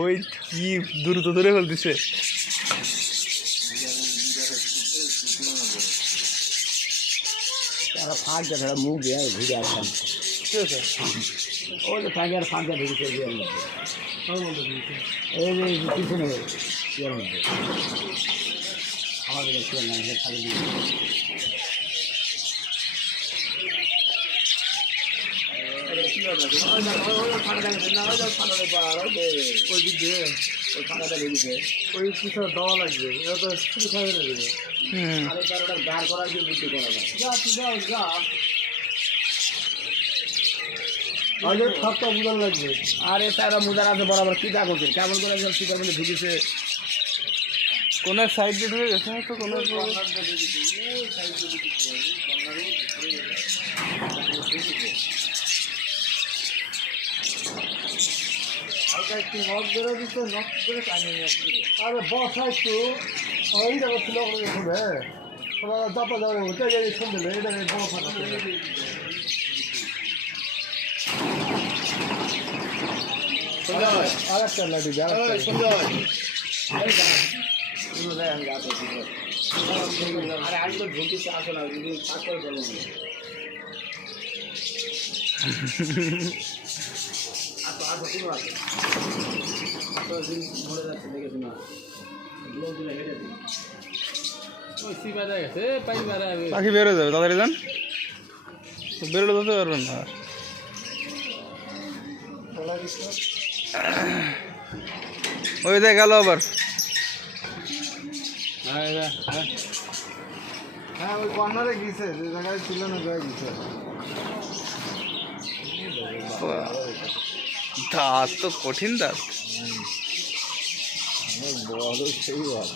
ওই কি দ্রুত ধরে ফেলতেছে। ফাঁক দেখা মুখ দিয়ে ঘুরে আসতাম। ওই যে ফাঁকে আর ফাঁকা ঢুকেছে বিয়ের মধ্যে, এই যে পিছনে বিয়ের মধ্যে আমাদের ছিল না, থাকে দিয়ে ওই দিক দিয়ে ওই ফাঁকাটা ঢুকেছে, ওই পিছনে দেওয়া লাগবে, এটা তো শুধু খাবে না দেবে। আরে তার ওটা গাড় করা দিয়ে বুদ্ধি করা যায়। যা তুই যাও যা, আগে সবটা মুদার লাগবে। আরে তারা মুদার আছে বরাবর চিন্তা করছে কেমন করে চিন্তার মধ্যে ঢুকেছে, কোন সাইড দিয়ে ঢুকে গেছে হয়তো, কোন একটু নখ ধরে দিচ্ছে, নখ করে টানিয়ে আসছে। আরে বসা একটু ওই জায়গা ছিল শুনে চাপা যাবে ওটাই শুনতে এটা বড় ফাঁকা আর একটা লাঠি দেয় আরে আজ তো ঢুকিতে আসো না, যদি পাক করে বলো পাখি বেরো যাবে তাড়াতাড়ি যান, বেরোলে ধরতে পারবেন না। ওই দেখ গেল আবার। হ্যাঁ ওই কর্নারে গেছে, যে জায়গায় ছিল না জায়গায় গেছে। দাঁত তো কঠিন দাঁত। বড় সেই বল।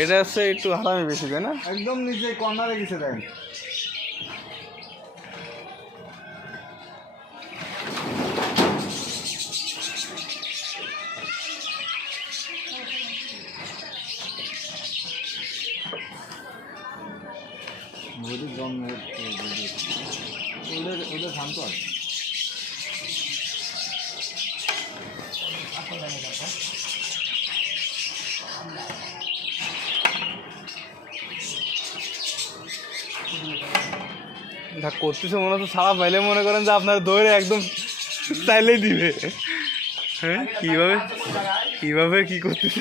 এটা হচ্ছে একটু হারামি বেশি, তাই না? একদম নিচে কর্নারে গেছে দেন। ওদের জন্মের ওদের শান্ত আছে। যা করতেছে মনে হচ্ছে ছাড়া পাইলে মনে করেন যে আপনার দৌড়ে একদম চাইলেই দিবে। হ্যাঁ কিভাবে কিভাবে কি করতেছে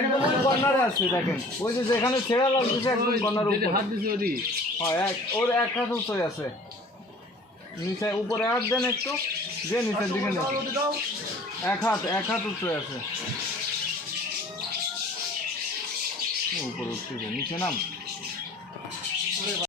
একদম কর্নারে আসছে দেখেন, ওই যে যেখানে ছেড়া লাগতেছে একদম কর্নার উপরে হাত দিছে। ওরই হয় ওর এক হাত উঁচুই আছে, নিচে উপরে হাত দেন একটু, যে নিচের দিকে এক হাত উঁচুই আছে। উপরে উঠতেছে, নিচে নাম।